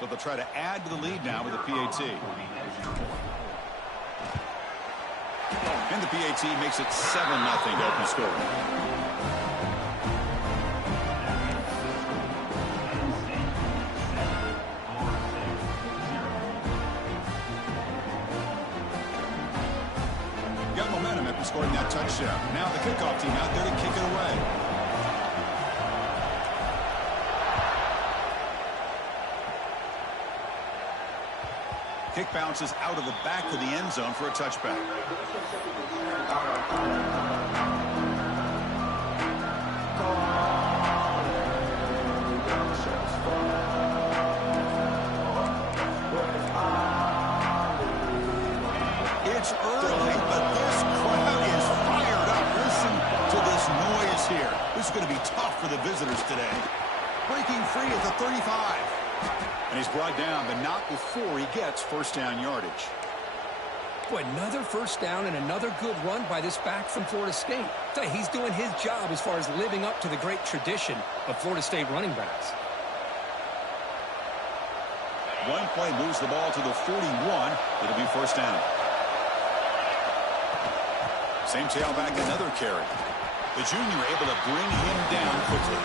So they'll try to add to the lead now with a PAT. And the PAT makes it 7-0 to open score. Got momentum after scoring that touchdown. Now the kickoff team out there to kick it away. Kick bounces out of the back of the end zone for a touchback. It's early, but this crowd is fired up. Listen to this noise here. This is going to be tough for the visitors today. Breaking free at the 35. And he's brought down, but not before he gets first down yardage. Boy, another first down and another good run by this back from Florida State. He's doing his job as far as living up to the great tradition of Florida State running backs. One play moves the ball to the 41. It'll be first down. Same tailback, another carry. The junior able to bring him down quickly.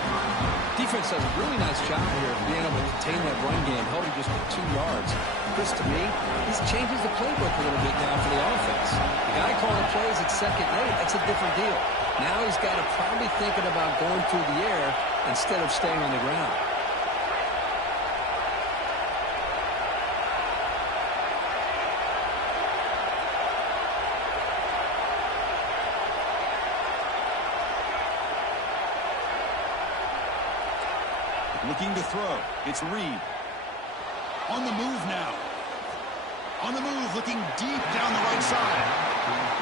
Defense does a really nice job here of being able to contain that run game, held him just for 2 yards. This, to me, this changes the playbook a little bit now for the offense. The guy calling plays at second and 8, that's a different deal. Now he's got to probably thinking about going through the air instead of staying on the ground. Looking to throw. It's Reed. On the move now. On the move, looking deep down the right side.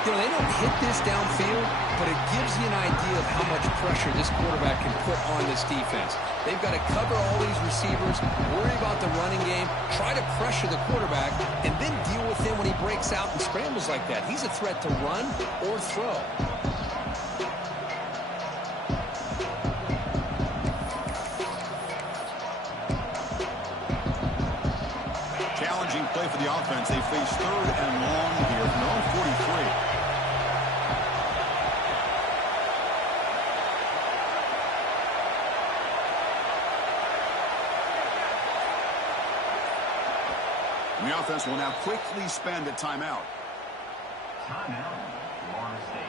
You know, they don't hit this downfield, but it gives you an idea of how much pressure this quarterback can put on this defense. They've got to cover all these receivers, worry about the running game, try to pressure the quarterback, and then deal with him when he breaks out and scrambles like that. He's a threat to run or throw. Challenging play for the offense. They face third and long here from their own 43. And the offense will now quickly spend a timeout. Timeout, Florida State.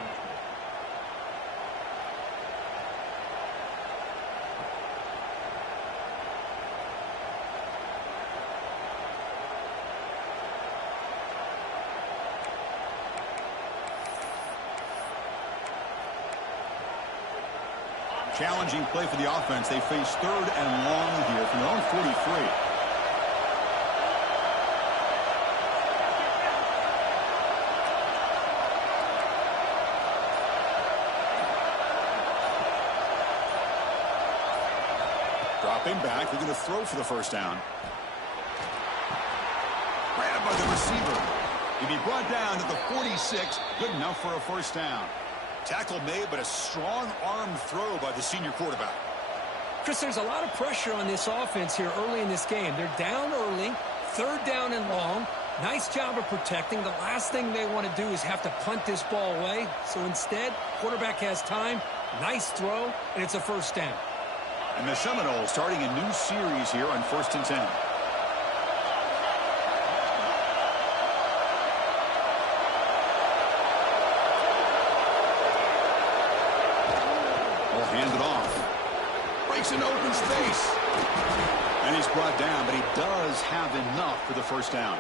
Challenging play for the offense. They face third and long here from their own 43. Dropping back, they're going to throw for the first down. Grabbed by the receiver. He'll be brought down at the 46. Good enough for a first down. Tackle made, but a strong arm throw by the senior quarterback. Chris, there's a lot of pressure on this offense here early in this game. They're down early, third down and long. Nice job of protecting. The last thing they want to do is have to punt this ball away. So instead, quarterback has time, nice throw, and it's a first down. And the Seminoles starting a new series here on 1st and 10. Well, handed off. Breaks into open space. And he's brought down, but he does have enough for the first down.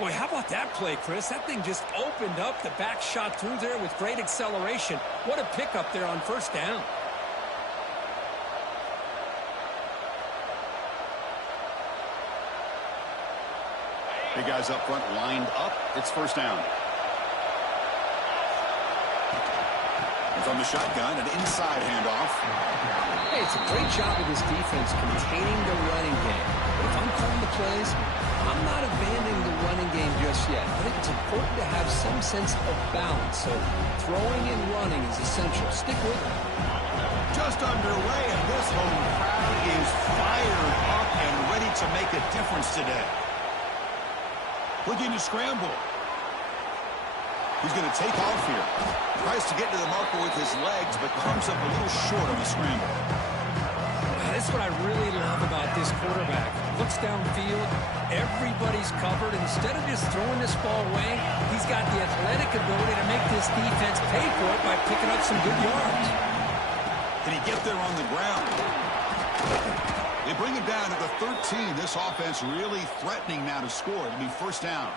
Boy, how about that play, Chris? That thing just opened up. The back shot through there with great acceleration. What a pickup there on first down. Big guys up front lined up. It's first down. And from the shotgun, an inside handoff. Hey, it's a great job of this defense containing the running game. But if I'm calling the plays, I'm not abandoning the running game just yet. I think it's important to have some sense of balance. So throwing and running is essential. Stick with it. Just underway, and this home crowd is fired up and ready to make difference today. Looking to scramble. He's going to take off here. Tries to get to the marker with his legs, but comes up a little short on the scramble. That's what I really love about this quarterback. Looks downfield, everybody's covered. Instead of just throwing this ball away, he's got the athletic ability to make this defense pay for it by picking up some good yards. Can he get there on the ground? They bring him down to the 13. This offense really threatening now to score. It'll be first down.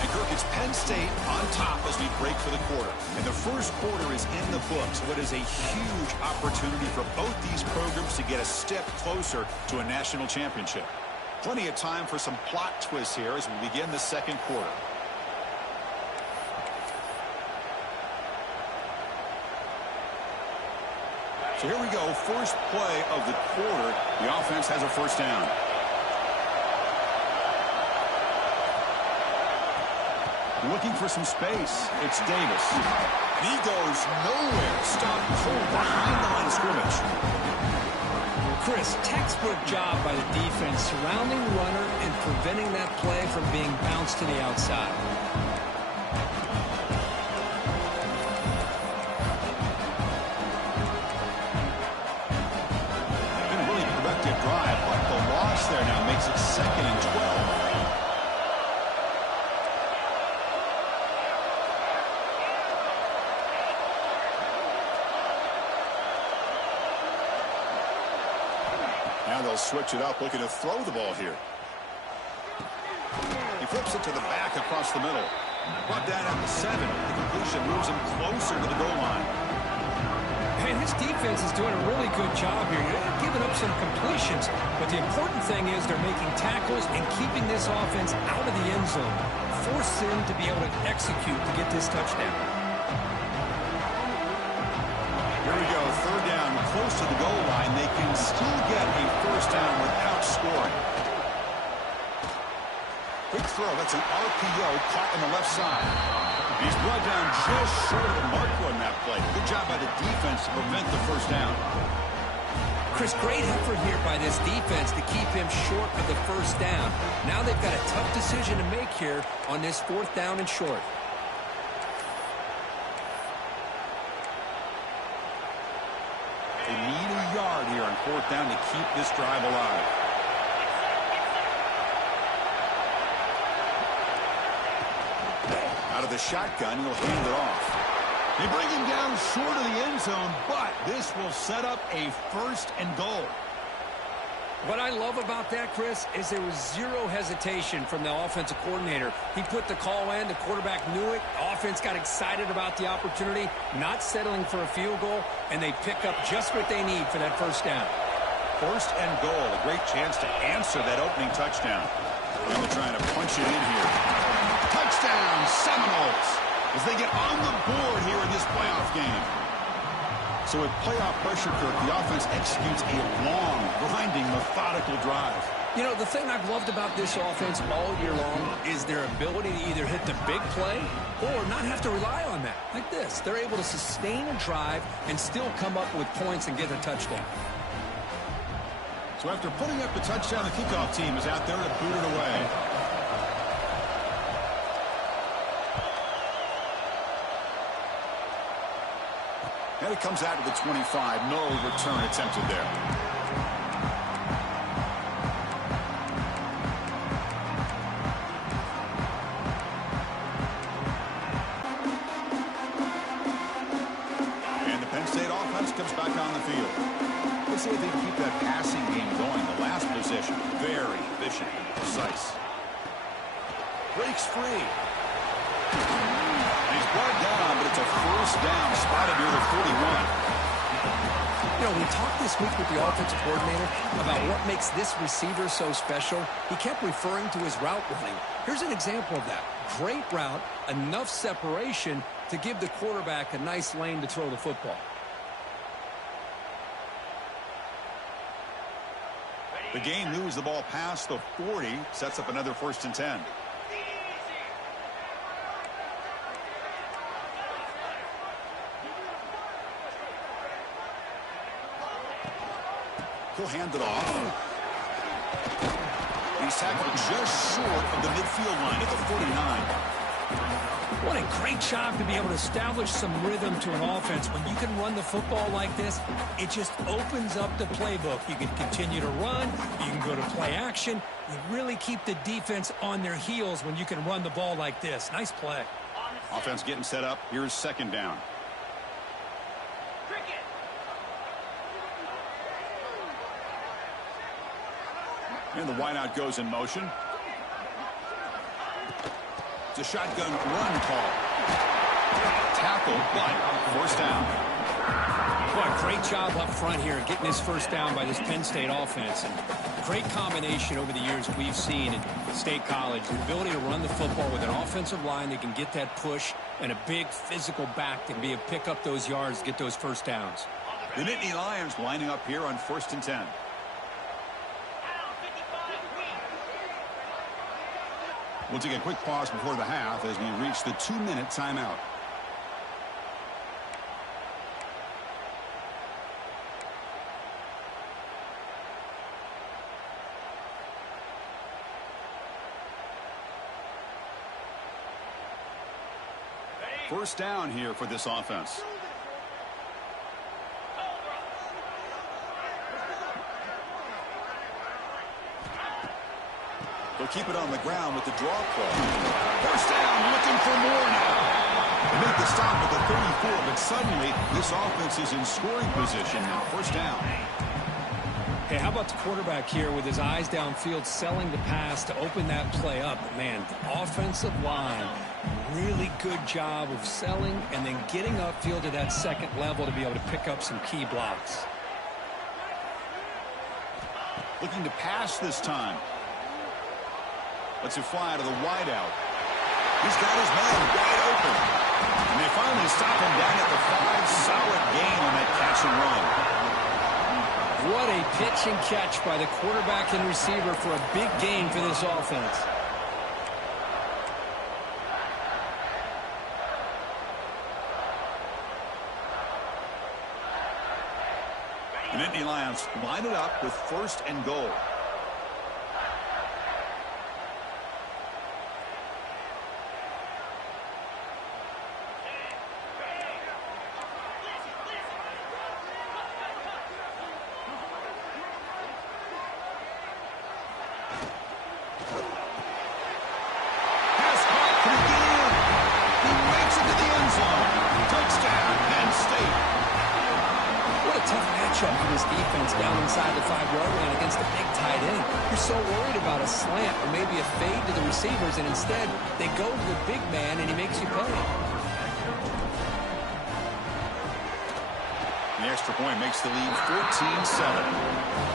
And Kirk, it's Penn State on top as we break for the quarter. And the first quarter is in the books. What is a huge opportunity for both these programs to get a step closer to a national championship. Plenty of time for some plot twists here as we begin the second quarter. So here we go, first play of the quarter. The offense has a first down. Looking for some space. It's Davis. And he goes nowhere. Stopped cold behind the line of scrimmage. Chris, textbook job by the defense surrounding the runner and preventing that play from being bounced to the outside. Drive, but the loss there now makes it 2nd and 12. Now they'll switch it up, looking to throw the ball here. He flips it to the back across the middle. Brought down at the 7. The completion moves him closer to the goal line. Man, his defense is doing a really good job here. They're giving up some completions, but the important thing is they're making tackles and keeping this offense out of the end zone. Force them to be able to execute to get this touchdown. Here we go, third down, close to the goal line. They can still get a first down without scoring. Quick throw, that's an RPO caught on the left side. He's brought down just short of the marker on that play. Good job by the defense to prevent the first down. Chris, great effort here by this defense to keep him short of the first down. Now they've got a tough decision to make here on this 4th down and short. They need a yard here on 4th down to keep this drive alive. Out of the shotgun, he'll hand it off. They bring him down short of the end zone, but this will set up a 1st and goal. What I love about that, Chris, is there was zero hesitation from the offensive coordinator. He put the call in, the quarterback knew it, offense got excited about the opportunity, not settling for a field goal, and they pick up just what they need for that first down. 1st and goal, a great chance to answer that opening touchdown. And they're trying to punch it in here. Touchdown, Seminoles, as they get on the board here in this playoff game. So with playoff pressure, Kirk, the offense executes a long, grinding, methodical drive. You know, the thing I've loved about this offense all year long is their ability to either hit the big play or not have to rely on that. Like this, they're able to sustain a drive and still come up with points and get a touchdown. So after putting up the touchdown, the kickoff team is out there to boot it away. And it comes out to the 25. No return attempted there. And the Penn State offense comes back on the field. Let's see if they can keep that passing game going. The last possession, very efficient and precise. Breaks free. He's brought down, but it's a first down, spotted near the 41. You know, we talked this week with the offensive coordinator about what makes this receiver so special. He kept referring to his route running. Here's an example of that. Great route, enough separation to give the quarterback a nice lane to throw the football. The game moves the ball past the 40, sets up another 1st and 10. He'll hand it off. He's tackled just short of the midfield line at the 49. What a great job to be able to establish some rhythm to an offense. When you can run the football like this, it just opens up the playbook. You can continue to run. You can go to play action. You really keep the defense on their heels when you can run the ball like this. Nice play. Offense getting set up. Here's second down. And the wideout goes in motion. It's a shotgun run call. Tackle, but first down. Boy, great job up front here getting this first down by this Penn State offense. And great combination over the years we've seen in State College. The ability to run the football with an offensive line that can get that push and a big physical back to be able to pick up those yards, get those first downs. The Nittany Lions lining up here on 1st and 10. We'll take a quick pause before the half as we reach the 2-minute timeout. First down here for this offense. They'll keep it on the ground with the draw play. First down, looking for more now. They make the stop at the 34, but suddenly this offense is in scoring position now. First down. Hey, how about the quarterback here with his eyes downfield, selling the pass to open that play up? But man, the offensive line, really good job of selling and then getting upfield to that second level to be able to pick up some key blocks. Looking to pass this time. Lets it fly to the wideout. He's got his man wide open. And they finally stop him down at the 5. Solid gain on that catch and run. What a pitch and catch by the quarterback and receiver for a big gain for this offense. The Nittany Lions line it up with 1st and goal. For this defense down inside the 5-yard line against the big tight end. You're so worried about a slant or maybe a fade to the receivers, and instead they go to the big man and he makes you pay. The extra point makes the lead 14-7.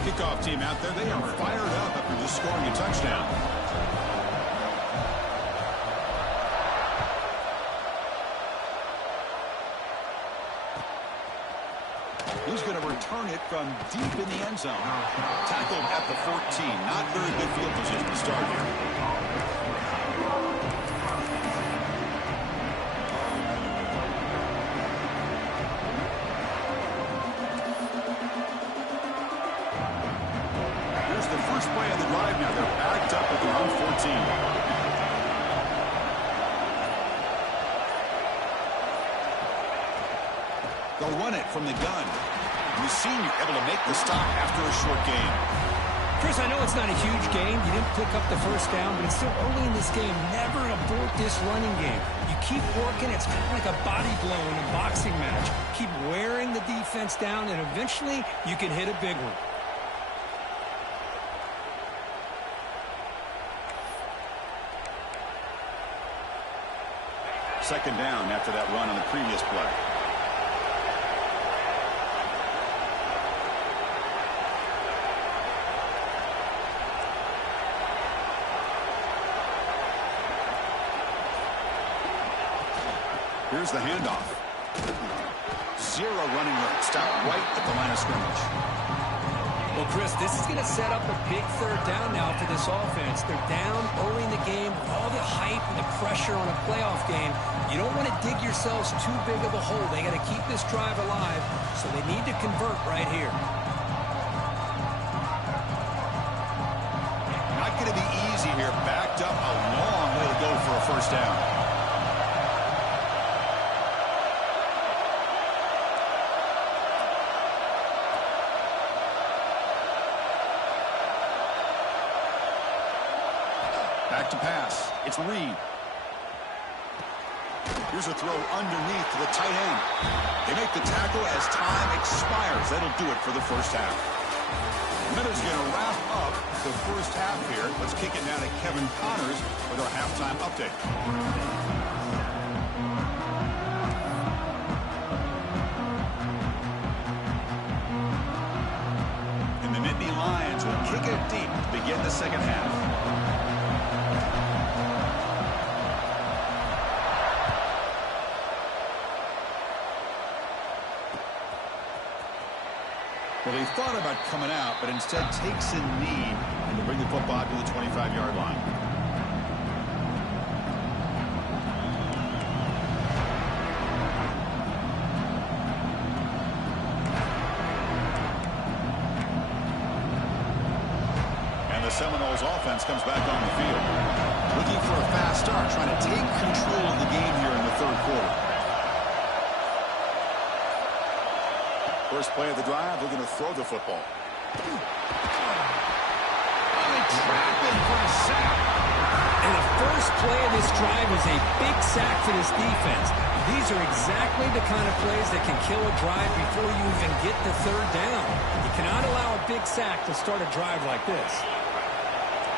Kickoff team out there, they are fired up after just scoring a touchdown. He's going to return it from deep in the end zone. Tackled at the 14. Not very good field position to start here. Play of the drive now. They're backed up at their own 14. They'll run it from the gun. The senior able to make the stop after a short gain. Chris, I know it's not a huge gain. You didn't pick up the first down, but it's still early in this game. Never abort this running game. You keep working. It's kind of like a body blow in a boxing match. Keep wearing the defense down, and eventually you can hit a big one. Second down after that run on the previous play. Here's the handoff. Zero running room. Stop right at the line of scrimmage. Well, Chris, this is going to set up a big third down now for this offense. They're down early in the game with all the hype and the pressure on a playoff game. You don't want to dig yourselves too big of a hole. They got to keep this drive alive, so they need to convert right here. Not going to be easy here. Backed up a long way to go for a first down. Back to pass. It's Reed. Here's a throw underneath to the tight end. They make the tackle as time expires. That'll do it for the first half. Miller's going to wrap up the first half here. Let's kick it now to Kevin Connors with our halftime update. And the Nittany Lions will kick it deep to begin the second half. Well, he thought about coming out, but instead takes a knee and to bring the football to the 25-yard line. And the Seminoles offense comes back on the field. Looking for a fast start, trying to take control of the game here in the third quarter. First play of the drive, they're going to throw the football. Oh, they trap him for a sack. And the first play of this drive is a big sack for this defense. These are exactly the kind of plays that can kill a drive before you even get the third down. You cannot allow a big sack to start a drive like this.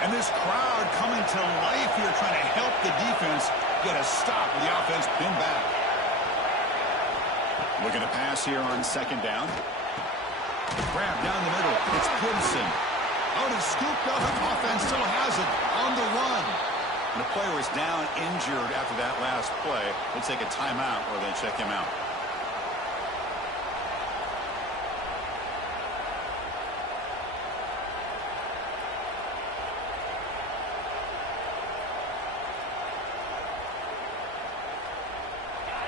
And this crowd coming to life here, trying to help the defense get a stop with the offense pinned back. Looking to pass here on second down. Grab down the middle. It's Gibson. Out and scooped up. Offense still has it on the run. And the player is down injured after that last play. They'll take a timeout or they check him out.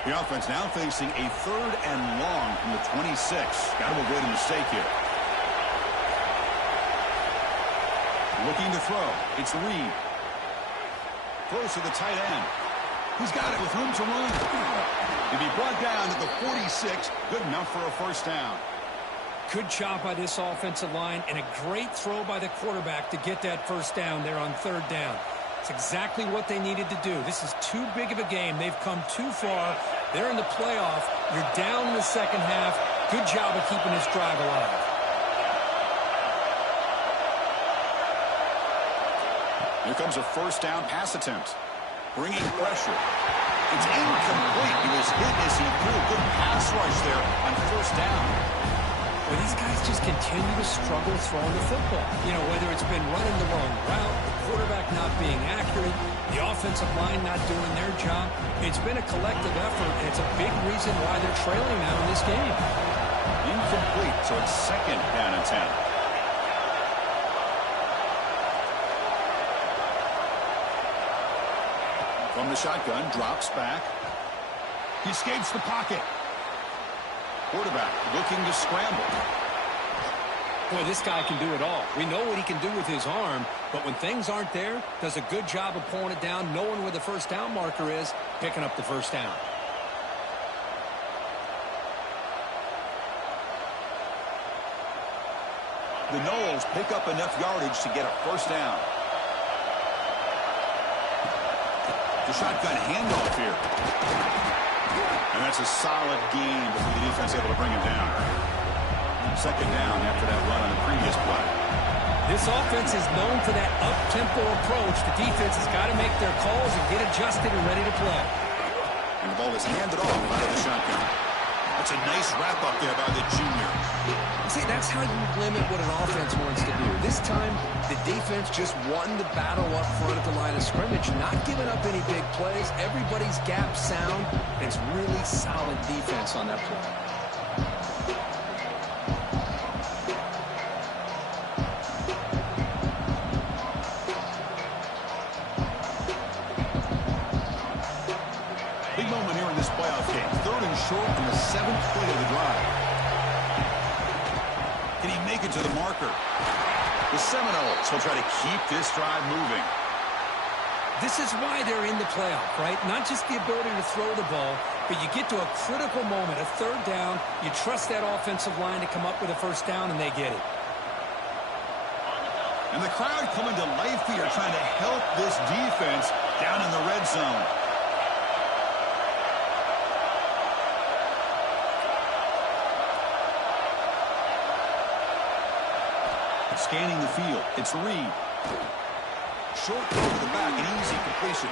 The offense now facing a third and long from the 26. Got to avoid a mistake here. Looking to throw. It's Reed. Throws to the tight end. He's got it with room to run. To be brought down at the 46. Good enough for a first down. Good job by this offensive line and a great throw by the quarterback to get that first down there on third down. It's exactly what they needed to do. This is too big of a game. They've come too far. They're in the playoff. You're down in the second half. Good job of keeping this drive alive. Here comes a first down pass attempt. Bringing pressure. It's incomplete. He was hit as he threw a good pass rush there on first down. Well, these guys just continue to struggle throwing the football. You know, whether it's been running the wrong route, the quarterback not being accurate, the offensive line not doing their job. It's been a collective effort, and it's a big reason why they're trailing now in this game. Incomplete, so it's second down and 10. From the shotgun, drops back. He escapes the pocket. Quarterback looking to scramble. Boy, this guy can do it all. We know what he can do with his arm, but when things aren't there, does a good job of pulling it down, knowing where the first down marker is, picking up the first down. The Noles pick up enough yardage to get a first down. The shotgun handoff here. And that's a solid gain before the defense able to bring him down. Second down after that run on the previous play. This offense is known for that up-tempo approach. The defense has got to make their calls and get adjusted and ready to play. And the ball is handed off out of the shotgun. That's a nice wrap-up there by the junior. See, that's how you limit what an offense wants to do. This time, the defense just won the battle up front at the line of scrimmage, not giving up any big plays. Everybody's gap sound. It's really solid defense on that play. playoff game. 3rd and short on the 7th play of the drive. Can he make it to the marker? The Seminoles will try to keep this drive moving. This is why they're in the playoff, right? Not just the ability to throw the ball, but you get to a critical moment, a 3rd down. You trust that offensive line to come up with a 1st down, and they get it. And the crowd coming to life here, trying to help this defense down in the red zone. Scanning the field, it's Reed. Short throw to the back, an easy completion.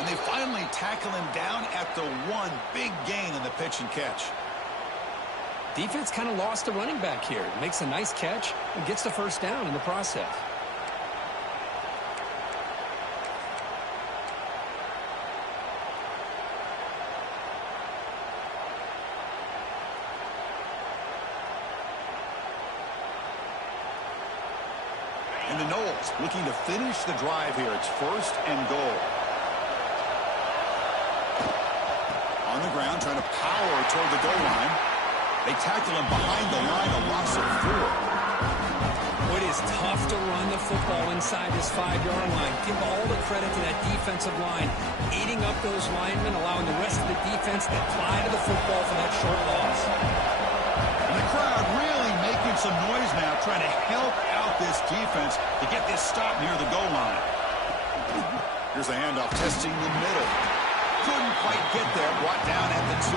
And they finally tackle him down at the 1. Big gain in the pitch and catch. Defense kind of lost the running back here. Makes a nice catch and gets the 1st down in the process. And the Noles looking to finish the drive here. It's 1st and goal. On the ground, trying to power toward the goal line. They tackle him behind the line, a loss of 4. It is tough to run the football inside this 5-yard line. Give all the credit to that defensive line, eating up those linemen, allowing the rest of the defense to fly to the football for that short loss. And the crowd really making some noise now, trying to help out this defense to get this stop near the goal line. Here's the handoff, testing the middle. Couldn't quite get there, brought down at the 2.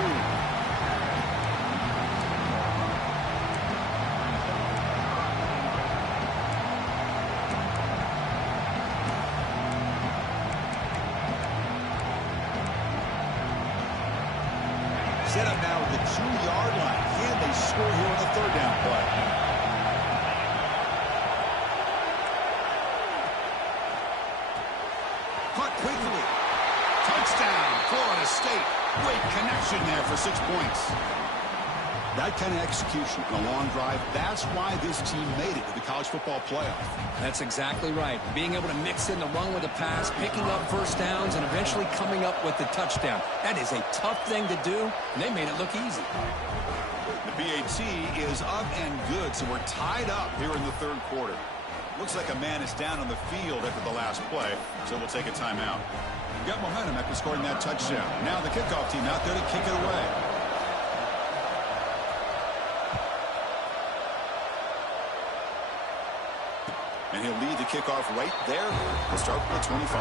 Set up now at the 2-yard line. Can they score here on the 3rd down play? Caught quickly. Touchdown, Florida State. Great connection there for 6 points. That kind of execution on a long drive, that's why this team made it to the college football playoff. That's exactly right. Being able to mix in the run with the pass, picking up 1st downs, and eventually coming up with the touchdown. That is a tough thing to do, and they made it look easy. The BAT is up and good, so we're tied up here in the 3rd quarter. Looks like a man is down on the field after the last play, so we'll take a timeout. We've got momentum after scoring that touchdown. Now the kickoff team out there to kick it away. And he'll lead the kickoff right there. We'll start with the 25.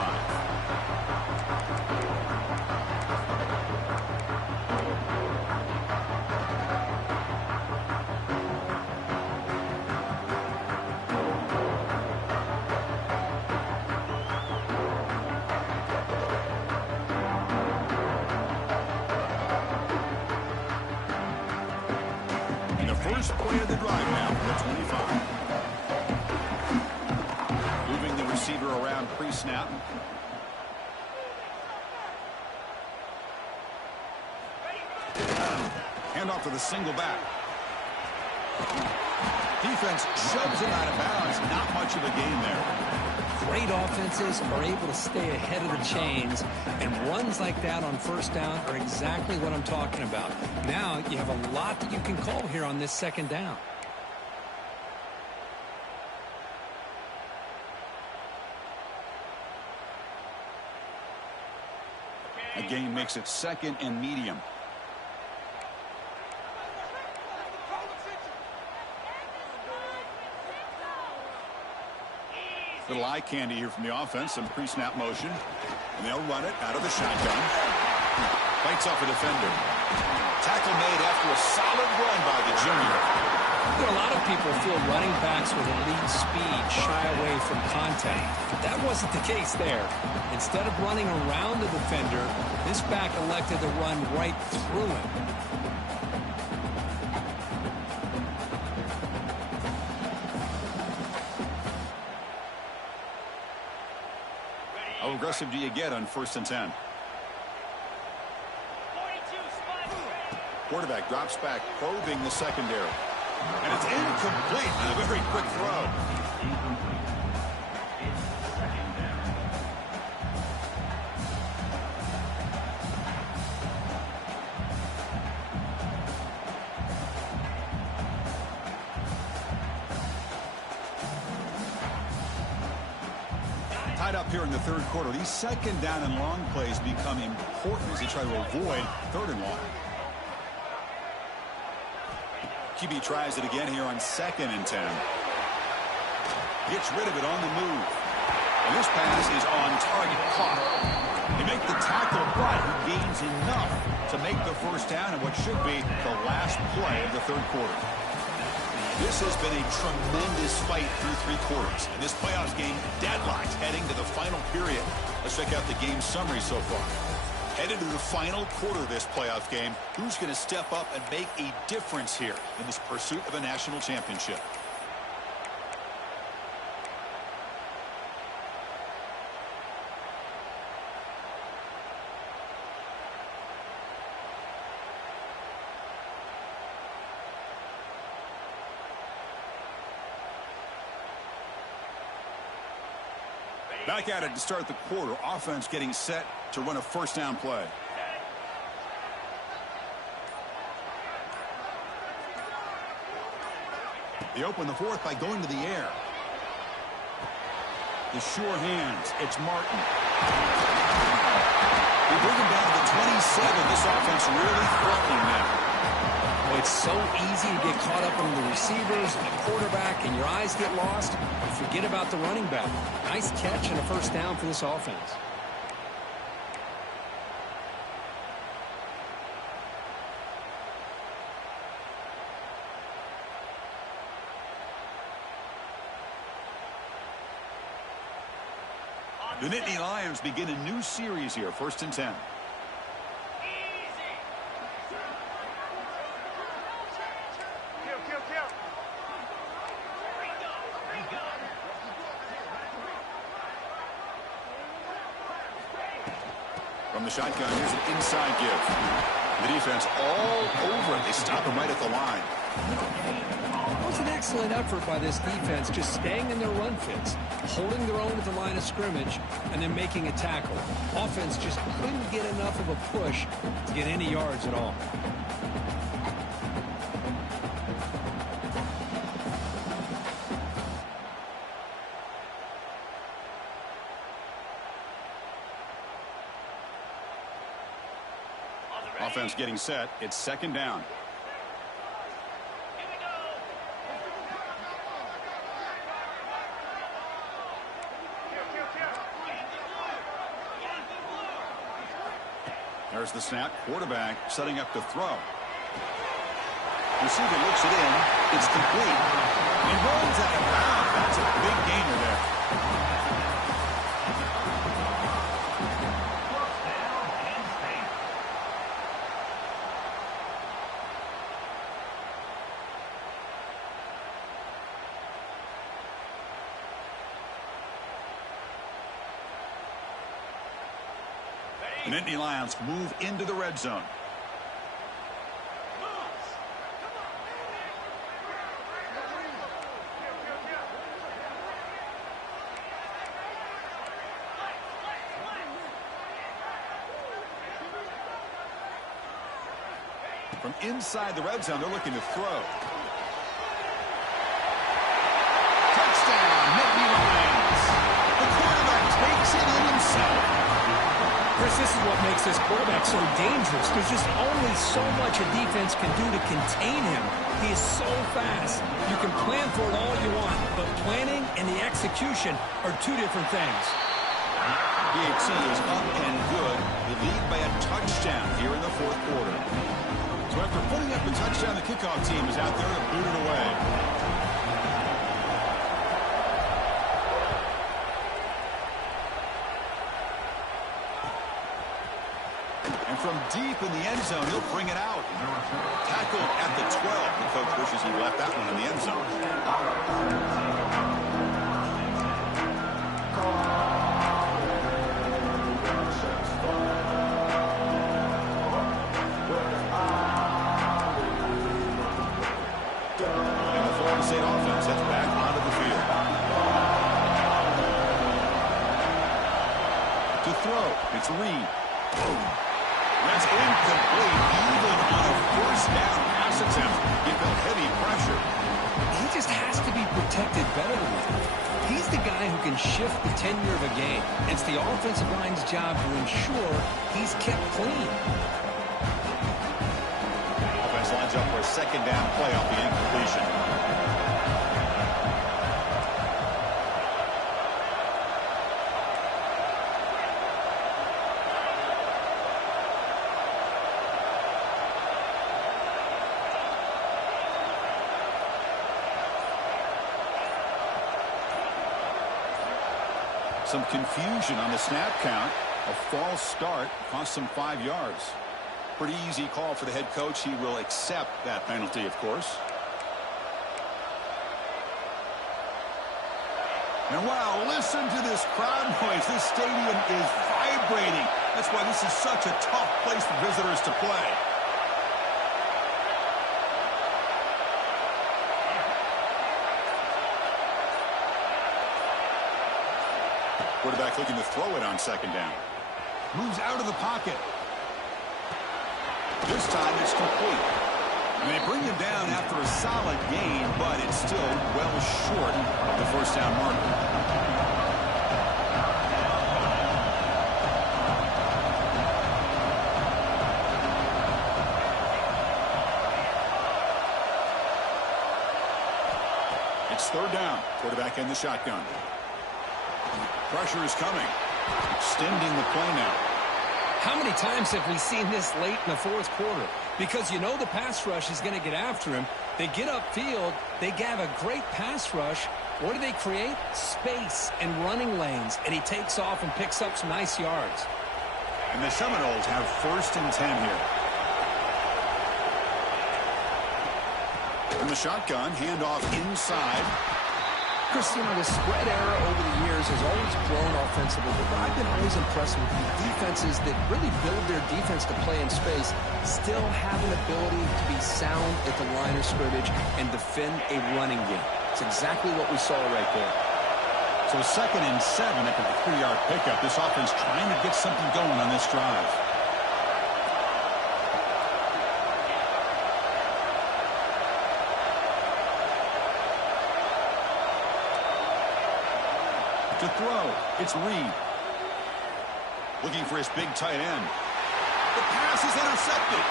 And the first play of the drive now for the 25. Receiver around pre-snap. Handoff to the single back. Defense shoves him out of bounds. Not much of a gain there. Great offenses are able to stay ahead of the chains, and runs like that on 1st down are exactly what I'm talking about. Now you have a lot that you can call here on this 2nd down. A gain makes it 2nd and medium. Little eye candy here from the offense, some pre-snap motion. And they'll run it out of the shotgun. Fights off a defender. Tackle made after a solid run by the junior. You know, a lot of people feel running backs with elite speed shy away from contact. That wasn't the case there. Instead of running around the defender, this back elected to run right through him. How aggressive do you get on 1st and 10? Quarterback drops back, probing the secondary. And it's incomplete on a very quick throw. tied up here in the third quarter. These second down and long plays become important as they try to avoid third and long. QB tries it again here on 2nd and 10. Gets rid of it on the move. And this pass is on target. Caught. They make the tackle, but he gains enough to make the first down in what should be the last play of the third quarter. This has been a tremendous fight through 3 quarters. In this playoffs game, deadlocked heading to the final period. Let's check out the game summary so far. Headed to the final quarter of this playoff game, who's going to step up and make a difference here in this pursuit of a national championship? Back at it to start the quarter. Offense getting set to run a first down play. They open the fourth by going to the air. The sure hands. It's Martin. They bring him down to the 27. This offense really threatening now. Well, it's so easy to get caught up on the receivers, the quarterback, and your eyes get lost. Forget about the running back. Nice catch and a first down for this offense. The Nittany Lions begin a new series here, 1st and 10. From the shotgun, here's an inside give. The defense all over it. They stop him right at the line. It was an excellent effort by this defense, just staying in their run fits, holding their own at the line of scrimmage, and then making a tackle. Offense just couldn't get enough of a push to get any yards at all. Offense getting set. It's 2nd down. There's the snap. Quarterback setting up to throw. Receiver looks it in. It's complete. He rolls out of bounds. That's a big gainer there. The Nittany Lions move into the red zone. From inside the red zone, they're looking to throw. Touchdown, Nittany Lions. The quarterback takes it in himself. Chris, this is what makes this quarterback so dangerous. There's just only so much a defense can do to contain him. He is so fast. You can plan for it all you want, but planning and the execution are 2 different things. DHC is up and good. They lead by a touchdown here in the 4th quarter. So after putting up a touchdown, the kickoff team is out there to boot it away. And from deep in the end zone, he'll bring it out. Tackled at the 12. The coach wishes he left that one in the end zone. And the Florida State offense heads back onto the field. To throw, it's Reed. That's incomplete. Even on a first down pass attempt, he felt heavy pressure. He just has to be protected better than that. He's the guy who can can shift the tenure of a game. It's the offensive line's job to ensure he's kept clean. Offense lines up for a second down play off the incompletion. Some confusion on the snap count. A false start cost them 5 yards. Pretty easy call for the head coach. He will accept that penalty, of course. And wow, listen to this crowd noise. This stadium is vibrating. That's why this is such a tough place for visitors to play. Quarterback looking to throw it on second down. Moves out of the pocket. This time it's complete. And they bring him down after a solid gain, but it's still well short of the first down marker. It's third down. Quarterback in the shotgun. Pressure is coming. Extending the play now. How many times have we seen this late in the fourth quarter? Because you know the pass rush is going to get after him. They get upfield. They have a great pass rush. What do they create? Space and running lanes. And he takes off and picks up some nice yards. And the Seminoles have 1st and 10 here. From the shotgun, handoff inside. Christian, the spread era over the years has always grown offensively, but I've been always impressed with defenses that really build their defense to play in space, still have an ability to be sound at the line of scrimmage and defend a running game. It's exactly what we saw right there. So 2nd and 7 after the 3-yard pickup. This offense trying to get something going on this drive. To throw, it's Reed. Looking for his big tight end. The pass is intercepted.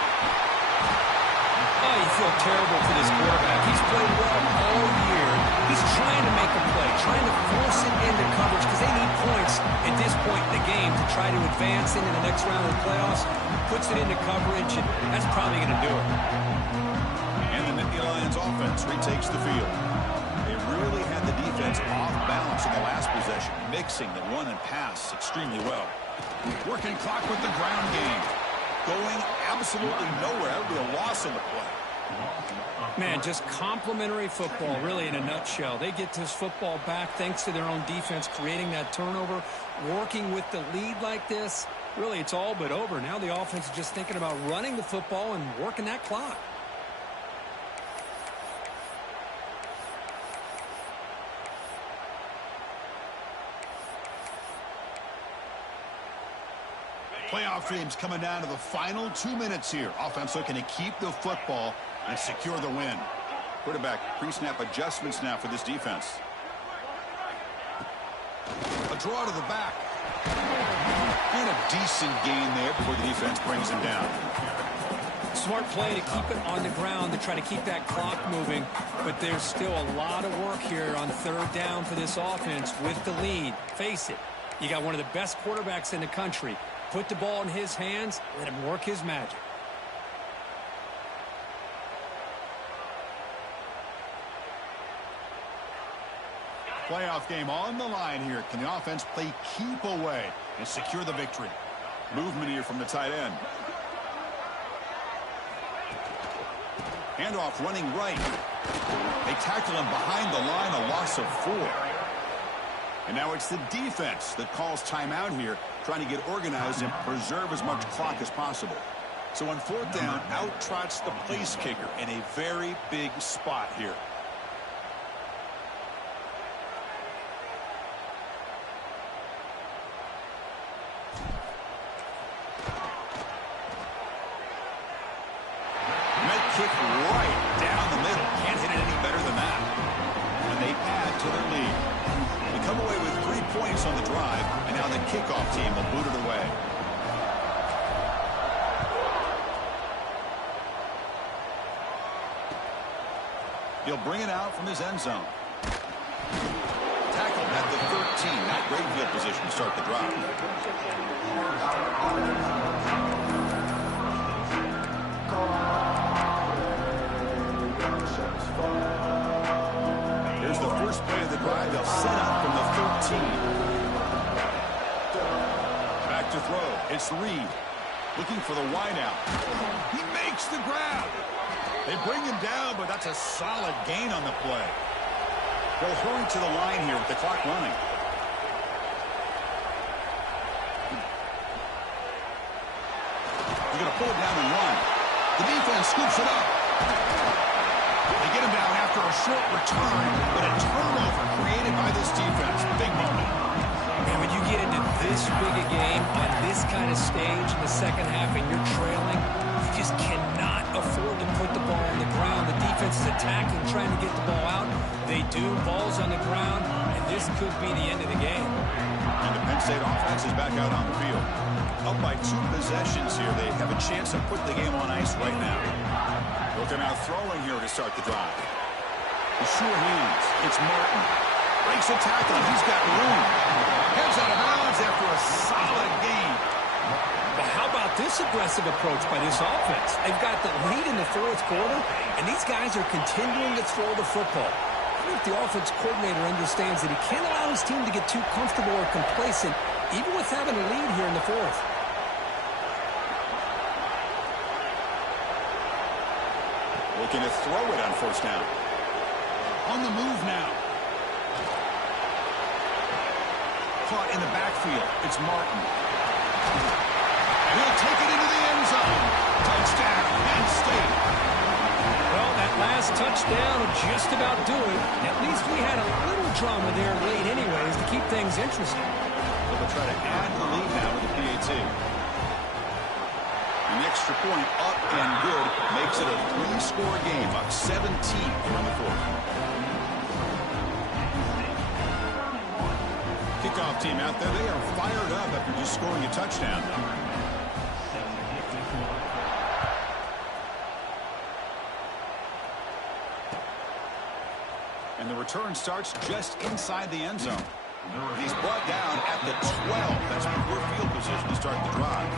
Oh, you feel terrible for this quarterback. He's played well all year. He's trying to make a play, trying to force it into coverage because they need points at this point in the game to try to advance into the next round of the playoffs. Puts it into coverage, and that's probably going to do it. And the Nittany Lions offense retakes the field. They really had the defense off balance in the last possession, mixing the run and pass extremely well. Working clock with the ground game. Going absolutely nowhere. That would be a loss on the play. Man, just complimentary football, really, in a nutshell. They get this football back thanks to their own defense, creating that turnover, working with the lead like this. Really, it's all but over. Now the offense is just thinking about running the football and working that clock. Playoff games coming down to the final 2 minutes here. Offense looking to keep the football and secure the win. Quarterback pre-snap adjustments now for this defense. A draw to the back. And a decent gain there before the defense brings him down. Smart play to keep it on the ground to try to keep that clock moving. But there's still a lot of work here on third down for this offense with the lead. Face it, you got one of the best quarterbacks in the country. Put the ball in his hands, let him work his magic. Playoff game on the line here. Can the offense play keep away and secure the victory? Movement here from the tight end. Handoff running right. They tackle him behind the line, a loss of 4. And now it's the defense that calls timeout here, trying to get organized and preserve as much clock as possible. So on 4th down, out trots the place kicker in a very big spot here. Med kick right down the middle. Can't hit it any better than that. And they add to their lead. They come away with 3 points on the drive, and now the kickoff team will boot it away. He'll bring it out from his end zone. Tackled at the 13. Not great field position to start the drive. Here's the first play of the drive. They'll set up from the 13. Back to throw. It's Reed. Looking for the wideout. He makes the grab. They bring him down, but that's a solid gain on the play. They'll hurry to the line here with the clock running. He's going to pull it down and run. The defense scoops it up. They get him down after a short return, but a turnover created by this defense. Big moment. And when you get into this big a game on this kind of stage in the second half and you're trailing, you just cannot afford to put the ball on the ground. The defense is attacking, trying to get the ball out. They do. Ball's on the ground, and this could be the end of the game. And the Penn State offense is back out on the field. Up by 2 possessions here. They have a chance to put the game on ice right now. Looking out throwing here to start the drive. The sure hands. It's Martin. Breaks a tackle. He's got room. Heads out of bounds after a solid gain. But how about this aggressive approach by this offense? They've got the lead in the fourth quarter, and these guys are continuing to throw the football. I wonder if the offense coordinator understands that he can't allow his team to get too comfortable or complacent, even with having a lead here in the fourth. Looking to throw it on first down. On the move now. Caught in the backfield. It's Martin. And he'll take it into the end zone. Touchdown, Penn State. Well, that last touchdown will just about do it. At least we had a little drama there late anyways to keep things interesting. They'll try to add the lead now with the PAT. An extra point up and good makes it a 3-score game, up 17 here in the fourth. Kickoff team out there, they are fired up after just scoring a touchdown. And the return starts just inside the end zone. He's brought down at the 12. That's poor field position to start the drive.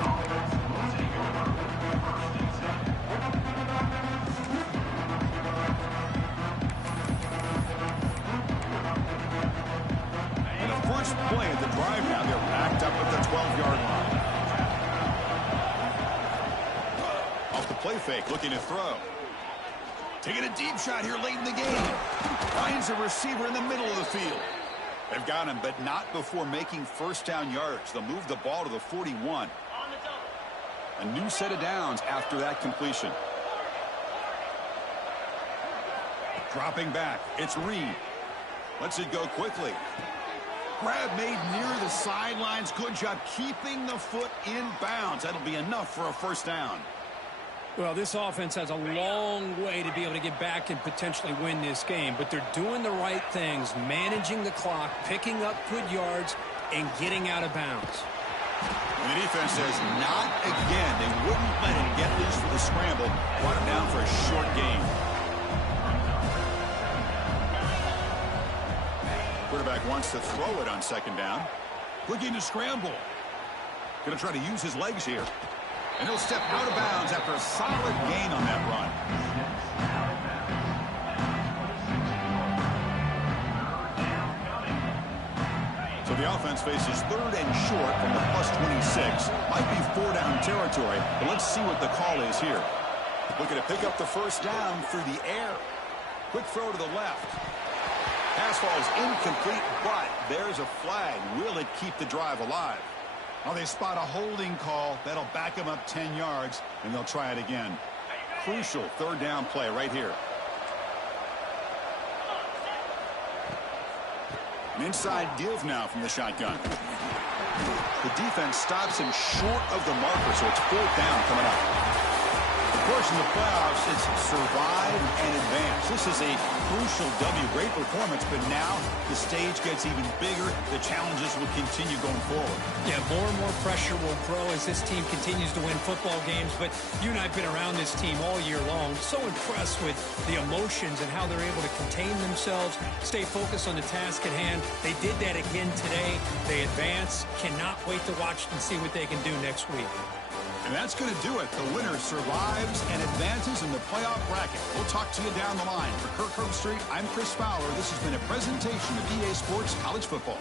And the first play of the drive now, they're backed up at the 12-yard line. Off the play fake, looking to throw. Taking a deep shot here late in the game. Finds a receiver in the middle of the field. They've got him, but not before making first down yards. They'll move the ball to the 41. A new set of downs after that completion. Dropping back. It's Reed. Lets it go quickly. Grab made near the sidelines. Good job keeping the foot in bounds. That'll be enough for a first down. Well, this offense has a long way to be able to get back and potentially win this game, but they're doing the right things, managing the clock, picking up good yards, and getting out of bounds. And the defense says, not again. They wouldn't let him get loose for the scramble. Brought him down for a short gain. Quarterback wants to throw it on second down. Looking to scramble. Going to try to use his legs here. And he'll step out of bounds after a solid gain on that run. So the offense faces third and short from the +26. Might be 4-down territory, but let's see what the call is here. Looking to pick up the first down through the air. Quick throw to the left. Pass falls incomplete, but there's a flag. Will it keep the drive alive? Now they spot a holding call. That'll back them up 10 yards, and they'll try it again. Crucial third down play right here. An inside give now from the shotgun. The defense stops him short of the marker, so it's fourth down coming up. Of course, in the playoffs, it's survive and advance. This is a crucial W. Great performance, but now the stage gets even bigger. The challenges will continue going forward. Yeah, more and more pressure will grow as this team continues to win football games. But you and I have been around this team all year long. So impressed with the emotions and how they're able to contain themselves, stay focused on the task at hand. They did that again today. They advance. Cannot wait to watch and see what they can do next week. And that's going to do it. The winner survives and advances in the playoff bracket. We'll talk to you down the line. For Kirk Herbstreit, I'm Chris Fowler. This has been a presentation of EA Sports College Football.